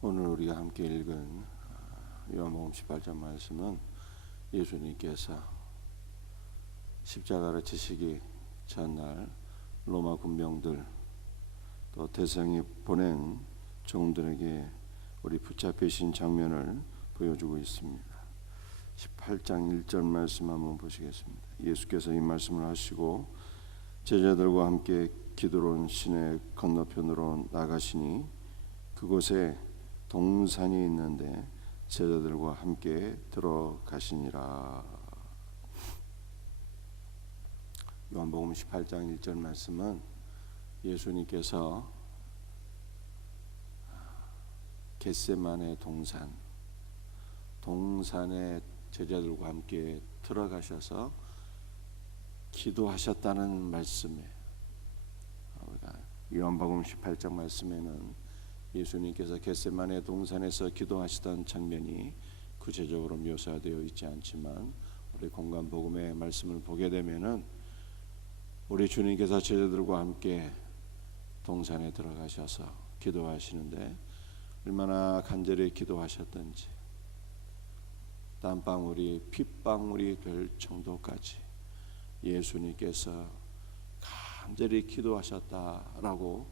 오늘 우리가 함께 읽은 요한복음 18장 말씀은 예수님께서 십자가를 지시기 전날 로마 군병들 또 대성이 보낸 종들에게 우리 붙잡히신 장면을 보여주고 있습니다. 18장 1절 말씀 한번 보시겠습니다. 예수께서 이 말씀을 하시고 제자들과 함께 기드론 시내 건너편으로 나가시니 그곳에 동산이 있는데 제자들과 함께 들어가시니라. 요한복음 18장 1절 말씀은 예수님께서 겟세마네 동산에 제자들과 함께 들어가셔서 기도하셨다는 말씀이에요. 요한복음 18장 말씀에는 예수님께서 겟세마네 동산에서 기도하시던 장면이 구체적으로 묘사되어 있지 않지만 우리 공간복음의 말씀을 보게 되면은 우리 주님께서 제자들과 함께 동산에 들어가셔서 기도하시는데 얼마나 간절히 기도하셨던지 땀방울이 핏방울이 될 정도까지 예수님께서 간절히 기도하셨다라고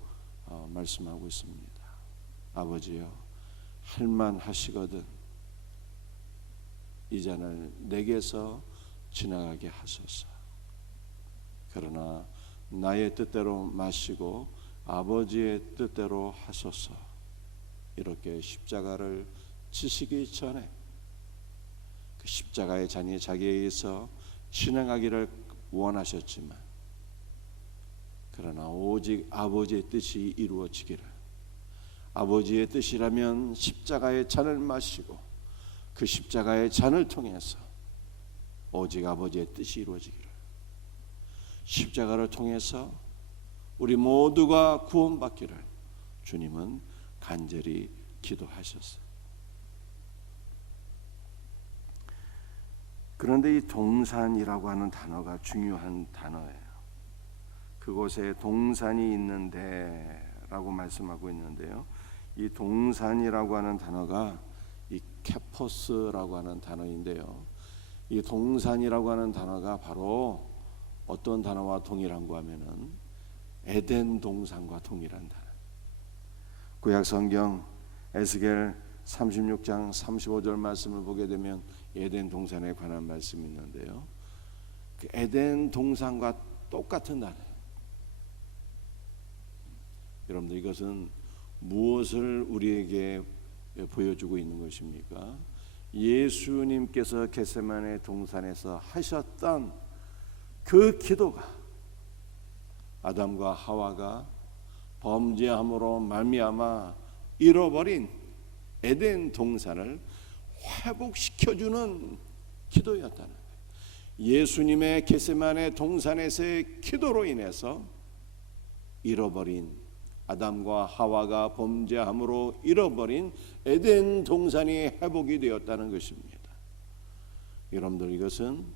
말씀하고 있습니다. 아버지여, 할만하시거든 이 잔을 내게서 지나가게 하소서. 그러나 나의 뜻대로 마시고 아버지의 뜻대로 하소서. 이렇게 십자가를 지시기 전에 그 십자가의 잔이 자기에게서 지나가기를 원하셨지만 그러나 오직 아버지의 뜻이 이루어지기를, 아버지의 뜻이라면 십자가의 잔을 마시고 그 십자가의 잔을 통해서 오직 아버지의 뜻이 이루어지기를, 십자가를 통해서 우리 모두가 구원받기를 주님은 간절히 기도하셨어요. 그런데 이 동산이라고 하는 단어가 중요한 단어예요. 그곳에 동산이 있는데 라고 말씀하고 있는데요, 이 동산이라고 하는 단어가 이 케포스라고 하는 단어인데요, 이 동산이라고 하는 단어가 바로 어떤 단어와 동일한가 하면은 에덴 동산과 동일한 단어. 구약 성경 에스겔 36장 35절 말씀을 보게 되면 에덴 동산에 관한 말씀이 있는데요, 그 에덴 동산과 똑같은 단어예요. 여러분들, 이것은 무엇을 우리에게 보여주고 있는 것입니까? 예수님께서 겟세마네 동산에서 하셨던 그 기도가 아담과 하와가 범죄함으로 말미암아 잃어버린 에덴 동산을 회복시켜주는 기도였다는 거예요. 예수님의 겟세마네 동산에서의 기도로 인해서 잃어버린 아담과 하와가 범죄함으로 잃어버린 에덴 동산이 회복이 되었다는 것입니다. 여러분들, 이것은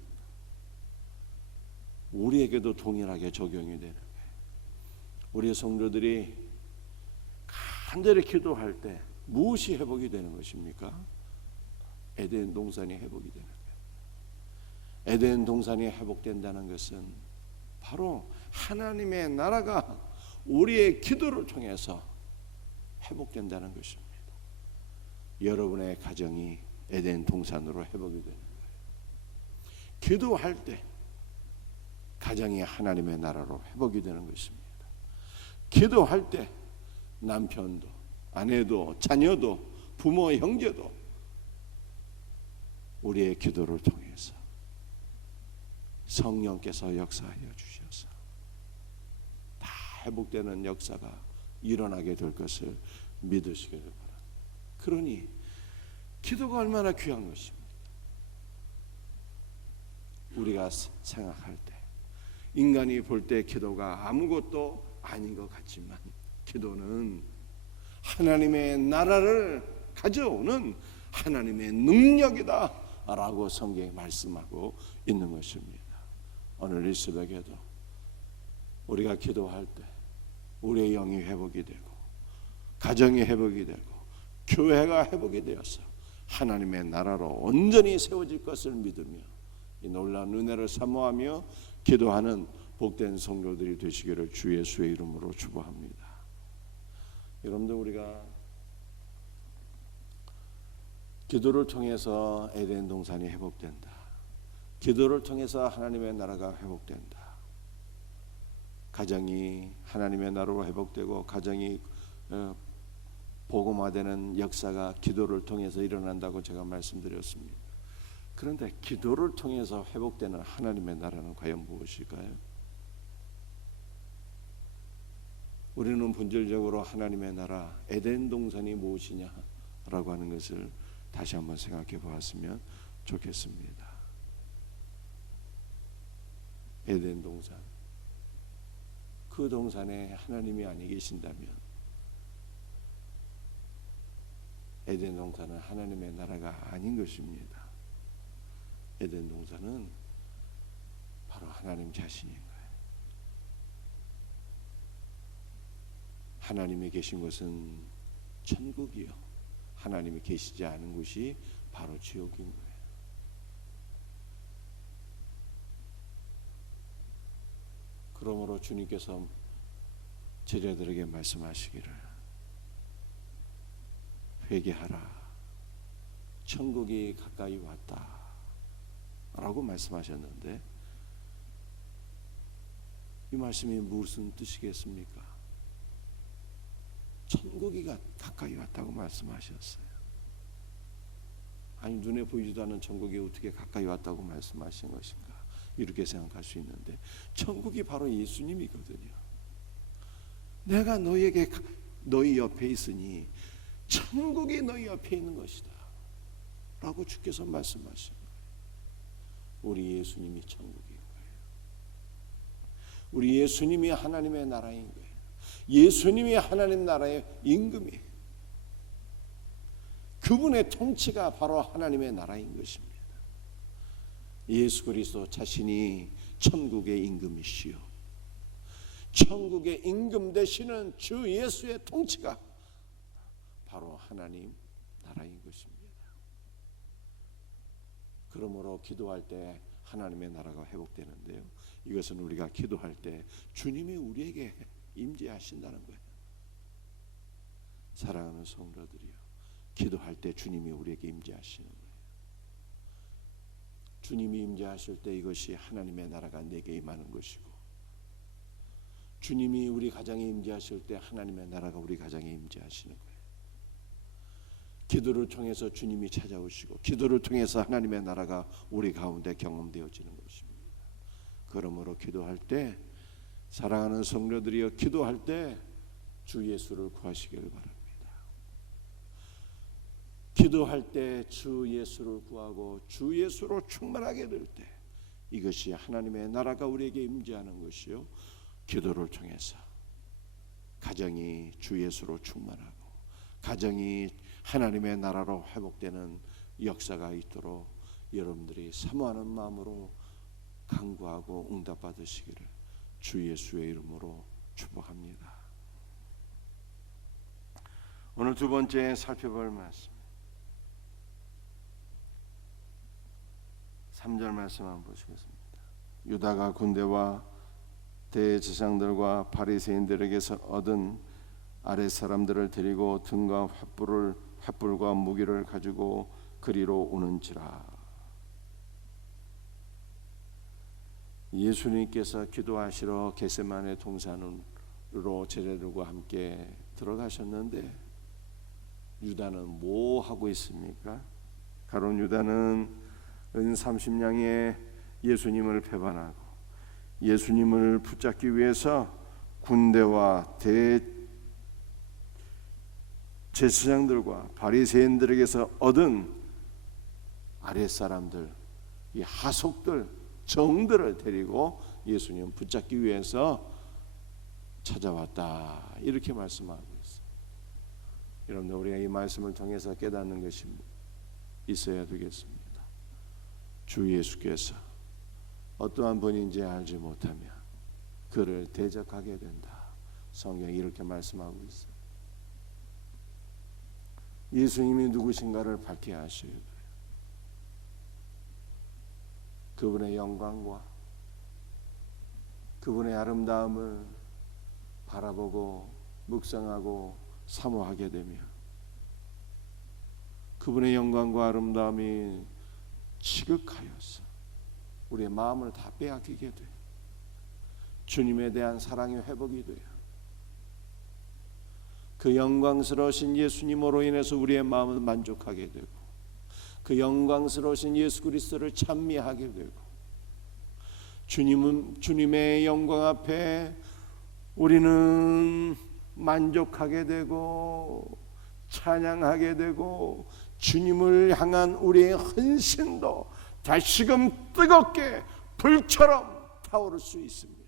우리에게도 동일하게 적용이 되는 거예요. 우리 성도들이 간절히 기도할 때 무엇이 회복이 되는 것입니까? 에덴 동산이 회복이 되는 거예요. 에덴 동산이 회복된다는 것은 바로 하나님의 나라가 우리의 기도를 통해서 회복된다는 것입니다. 여러분의 가정이 에덴 동산으로 회복이 되는 거예요. 기도할 때 가정이 하나님의 나라로 회복이 되는 것입니다. 기도할 때 남편도 아내도 자녀도 부모 형제도 우리의 기도를 통해서 성령께서 역사하여 주셔서 다 회복되는 역사가 일어나게 될 것을 믿으시기를 바랍니다. 그러니 기도가 얼마나 귀한 것입니다. 우리가 생각할 때 인간이 볼 때 기도가 아무것도 아닌 것 같지만 기도는 하나님의 나라를 가져오는 하나님의 능력이다 라고 성경이 말씀하고 있는 것입니다. 오늘 이 새벽에도 우리가 기도할 때 우리의 영이 회복이 되고 가정이 회복이 되고 교회가 회복이 되어서 하나님의 나라로 온전히 세워질 것을 믿으며 이 놀라운 은혜를 사모하며 기도하는 복된 성도들이 되시기를 주 예수의 이름으로 축복합니다. 여러분들, 우리가 기도를 통해서 에덴 동산이 회복된다. 기도를 통해서 하나님의 나라가 회복된다. 가정이 하나님의 나라로 회복되고 가정이 복음화되는 역사가 기도를 통해서 일어난다고 제가 말씀드렸습니다. 그런데 기도를 통해서 회복되는 하나님의 나라는 과연 무엇일까요? 우리는 본질적으로 하나님의 나라, 에덴 동산이 무엇이냐라고 하는 것을 다시 한번 생각해 보았으면 좋겠습니다. 에덴 동산, 그 동산에 하나님이 아니 계신다면 에덴 동산은 하나님의 나라가 아닌 것입니다. 에덴 동산은 바로 하나님 자신인 거예요. 하나님이 계신 곳은 천국이요, 하나님이 계시지 않은 곳이 바로 지옥인 거예요. 그러므로 주님께서 제자들에게 말씀하시기를 회개하라, 천국이 가까이 왔다 라고 말씀하셨는데, 이 말씀이 무슨 뜻이겠습니까? 천국이 가까이 왔다고 말씀하셨어요. 아니, 눈에 보이지도 않는 천국이 어떻게 가까이 왔다고 말씀하신 것인가, 이렇게 생각할 수 있는데, 천국이 바로 예수님이거든요. 내가 너희 옆에 있으니 천국이 너희 옆에 있는 것이다 라고 주께서 말씀하신 거예요. 우리 예수님이 천국인 거예요. 우리 예수님이 하나님의 나라인 거예요. 예수님이 하나님 나라의 임금이에요. 그분의 통치가 바로 하나님의 나라인 것입니다. 예수 그리스도 자신이 천국의 임금이시요, 천국의 임금 되시는 주 예수의 통치가 바로 하나님 나라인 것입니다. 그러므로 기도할 때 하나님의 나라가 회복되는데요, 이것은 우리가 기도할 때 주님이 우리에게 임재하신다는 거예요. 사랑하는 성도들이요, 기도할 때 주님이 우리에게 임재하시는 거예요. 주님이 임재하실 때 이것이 하나님의 나라가 내게 임하는 것이고, 주님이 우리 가정에 임재하실 때 하나님의 나라가 우리 가정에 임재하시는 거예요. 기도를 통해서 주님이 찾아오시고, 기도를 통해서 하나님의 나라가 우리 가운데 경험되어지는 것입니다. 그러므로 기도할 때, 사랑하는 성도들이여, 기도할 때 주 예수를 구하시길 바랍니다. 기도할 때 주 예수를 구하고 주 예수로 충만하게 될 때, 이것이 하나님의 나라가 우리에게 임재하는 것이요, 기도를 통해서 가정이 주 예수로 충만하고 가정이 하나님의 나라로 회복되는 역사가 있도록 여러분들이 사모하는 마음으로 간구하고 응답받으시기를 주 예수의 이름으로 축복합니다. 오늘 두 번째 살펴볼 말씀, 3절 말씀 한번 보시겠습니다. 유다가 군대와 대제사장들과 바리새인들에게서 얻은 아랫 사람들을 데리고 등과 횃불과 무기를 가지고 그리로 오는지라. 예수님께서 기도하시러 겟세마네 동산으로 제자들과 함께 들어가셨는데, 유다는 뭐 하고 있습니까? 가룟 유다는 은 30냥에 예수님을 배반하고 예수님을 붙잡기 위해서 군대와 대제사장들과 바리새인들에게서 얻은 아랫사람들, 이 하속들, 정들을 데리고 예수님 붙잡기 위해서 찾아왔다, 이렇게 말씀하고 있어요. 여러분들, 우리가 이 말씀을 통해서 깨닫는 것이 있어야 되겠습니다. 주 예수께서 어떠한 분인지 알지 못하면 그를 대적하게 된다. 성경이 이렇게 말씀하고 있어요. 예수님이 누구신가를 밝혀야 하셔야 돼요. 그분의 영광과 그분의 아름다움을 바라보고 묵상하고 사모하게 되면 그분의 영광과 아름다움이 지극하여서 우리의 마음을 다 빼앗기게 돼요. 주님에 대한 사랑이 회복이 돼요. 그 영광스러우신 예수님으로 인해서 우리의 마음은 만족하게 되고 그 영광스러우신 예수 그리스도를 찬미하게 되고 주님의 영광 앞에 우리는 만족하게 되고 찬양하게 되고 주님을 향한 우리의 헌신도 다시금 뜨겁게 불처럼 타오를 수 있습니다.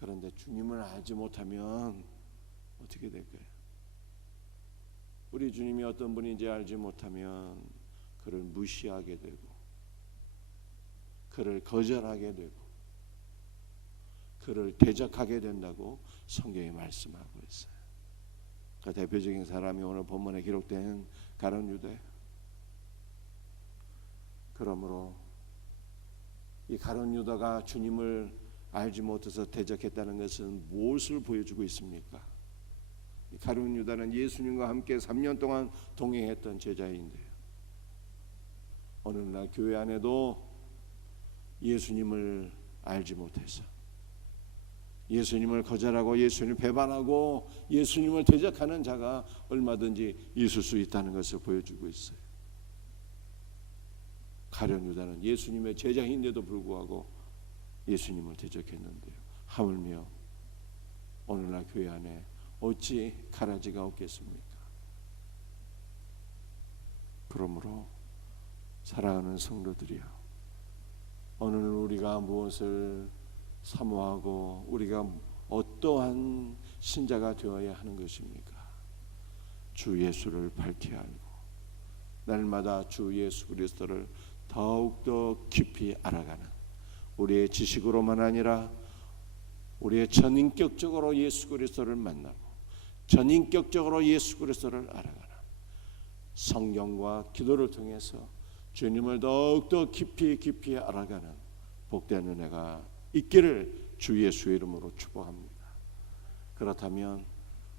그런데 주님을 알지 못하면 어떻게 될까요? 우리 주님이 어떤 분인지 알지 못하면 그를 무시하게 되고 그를 거절하게 되고 그를 대적하게 된다고 성경이 말씀하고 있어요. 그 대표적인 사람이 오늘 본문에 기록된 가룟 유다예요. 그러므로 이 가룟 유다가 주님을 알지 못해서 대적했다는 것은 무엇을 보여주고 있습니까? 가룟 유다는 예수님과 함께 3년 동안 동행했던 제자인데요. 어느 날 교회 안에도 예수님을 알지 못해서 예수님을 거절하고 예수님을 배반하고 예수님을 대적하는 자가 얼마든지 있을 수 있다는 것을 보여주고 있어요. 가룟 유다는 예수님의 제자인데도 불구하고 예수님을 대적했는데요. 하물며 오늘날 교회 안에 어찌 가라지가 없겠습니까? 그러므로 사랑하는 성도들이여, 오늘 우리가 무엇을 사모하고 우리가 어떠한 신자가 되어야 하는 것입니까? 주 예수를 밝히 알고 날마다 주 예수 그리스도를 더욱더 깊이 알아가는, 우리의 지식으로만 아니라 우리의 전인격적으로 예수 그리스도를 만나고 전인격적으로 예수 그리스도를 알아가는 성경과 기도를 통해서 주님을 더욱더 깊이 알아가는 복된 은혜가 있기를 주 예수의 이름으로 축복합니다. 그렇다면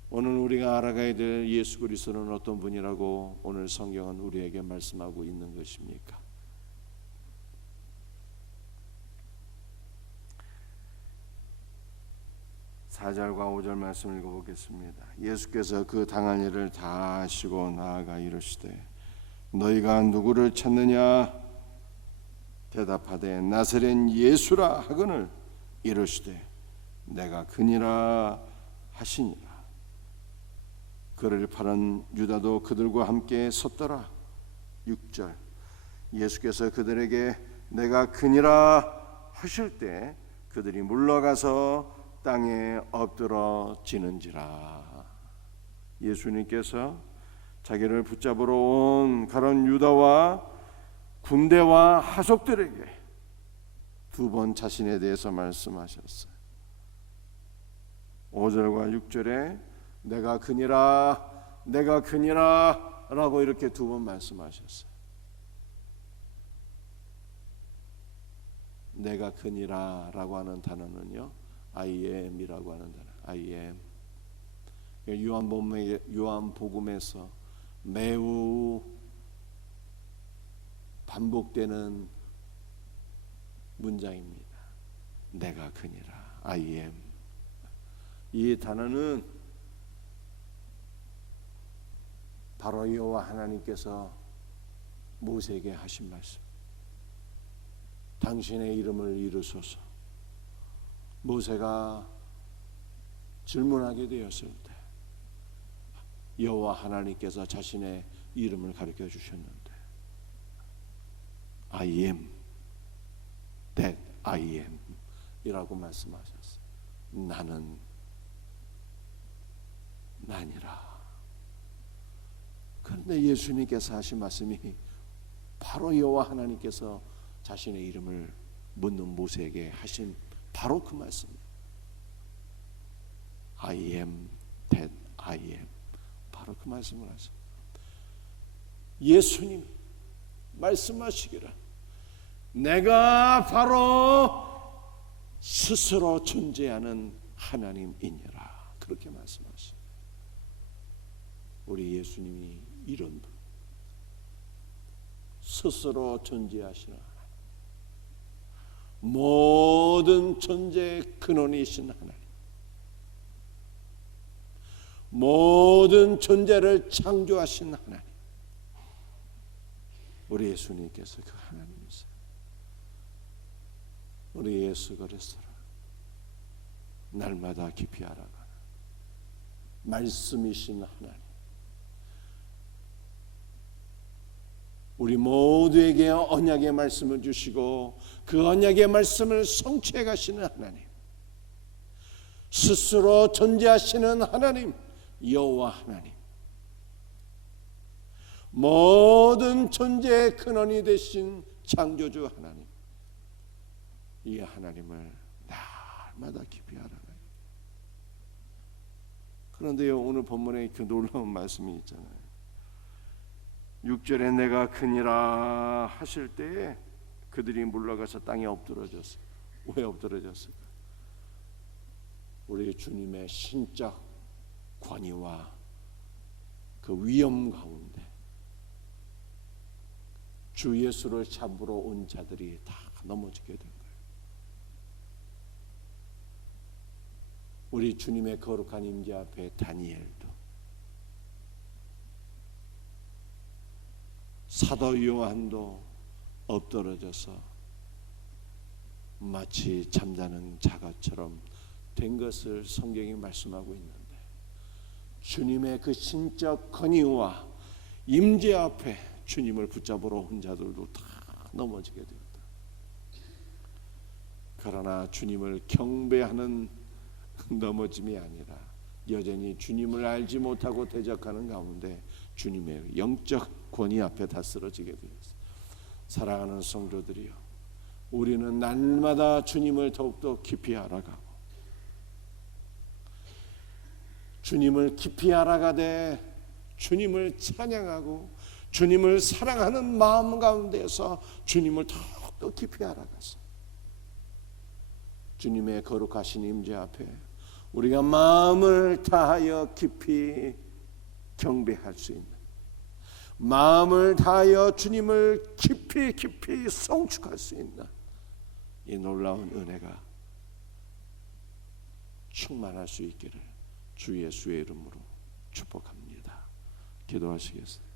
오늘 우리가 알아가야 될 예수 그리스도는 어떤 분이라고 오늘 성경은 우리에게 말씀하고 있는 것입니까? 4절과 5절 말씀을 읽어보겠습니다. 예수께서 그 당할 일을 다 하시고 나아가 이르시되 너희가 누구를 찾느냐? 대답하되 나사렛 예수라 하거늘 이르시되 내가 그니라 하시니라. 그를 파는 유다도 그들과 함께 섰더라. 6절 예수께서 그들에게 내가 그니라 하실 때 그들이 물러가서 땅에 엎드러지는지라. 예수님께서 자기를 붙잡으러 온 가룟 유다와 군대와 하속들에게 두 번 자신에 대해서 말씀하셨어요. 5절과 6절에 내가 그니라 라고 이렇게 두 번 말씀하셨어요. 내가 그니라 라고 하는 단어는요, I am이라고 하는 단어, I am. 요한복음에서 매우 반복되는 문장입니다. 내가 그니라, I am. 이 단어는 바로 여호와 하나님께서 모세에게 하신 말씀. 당신의 이름을 이루소서. 모세가 질문하게 되었을 때 여호와 하나님께서 자신의 이름을 가르쳐 주셨는데 I am that I am 이라고 말씀하셨어요. 나는 나니라. 그런데 예수님께서 하신 말씀이 바로 여호와 하나님께서 자신의 이름을 묻는 모세에게 하신 바로 그 말씀이에요. I am that I I am. 바로 그 말씀을 하세요. 예수님이 말씀하시기를 내가 바로 스스로 존재하는 하나님이니라. 그렇게 말씀하시죠. 우리 예수님이 이런 분, 스스로 존재하시는 하나님, 모든 존재의 근원이신 하나님, 모든 존재를 창조하신 하나님, 우리 예수님께서 그 하나님이세요. 우리 예수 그리스도를 날마다 깊이 알아가는 말씀이신 하나님, 우리 모두에게 언약의 말씀을 주시고 그 언약의 말씀을 성취해 가시는 하나님, 스스로 존재하시는 하나님, 여호와 하나님, 모든 존재의 근원이 되신 창조주 하나님, 이 하나님을 날마다 깊이 알아가요. 그런데요, 오늘 본문에 그 놀라운 말씀이 있잖아요. 6절에 내가 크니라 하실 때에 그들이 물러가서 땅에 엎드러졌어요. 왜 엎드러졌을까? 우리 주님의 신적 권위와 그 위엄 가운데 주 예수를 잡으러 온 자들이 다 넘어지게 된 거예요. 우리 주님의 거룩한 임재 앞에 다니엘도, 사도 요한도 엎드러져서 마치 잠자는 자가처럼 된 것을 성경이 말씀하고 있는데, 주님의 그 신적 권위와 임재 앞에 주님을 붙잡으러 온 자들도 다 넘어지게 되었다. 그러나 주님을 경배하는 넘어짐이 아니라 여전히 주님을 알지 못하고 대적하는 가운데 주님의 영적 권위 앞에 다 쓰러지게 되었어요. 사랑하는 성도들이여, 우리는 날마다 주님을 더욱더 깊이 알아가고 주님을 깊이 알아가되 주님을 찬양하고 주님을 사랑하는 마음 가운데서 주님을 더욱더 깊이 알아가서 주님의 거룩하신 임재 앞에 우리가 마음을 다하여 깊이 경배할 수 있는, 마음을 다하여 주님을 깊이 깊이 성축할 수 있는 이 놀라운 은혜가 충만할 수 있기를 주 예수의 이름으로 축복합니다. 기도하시겠어요?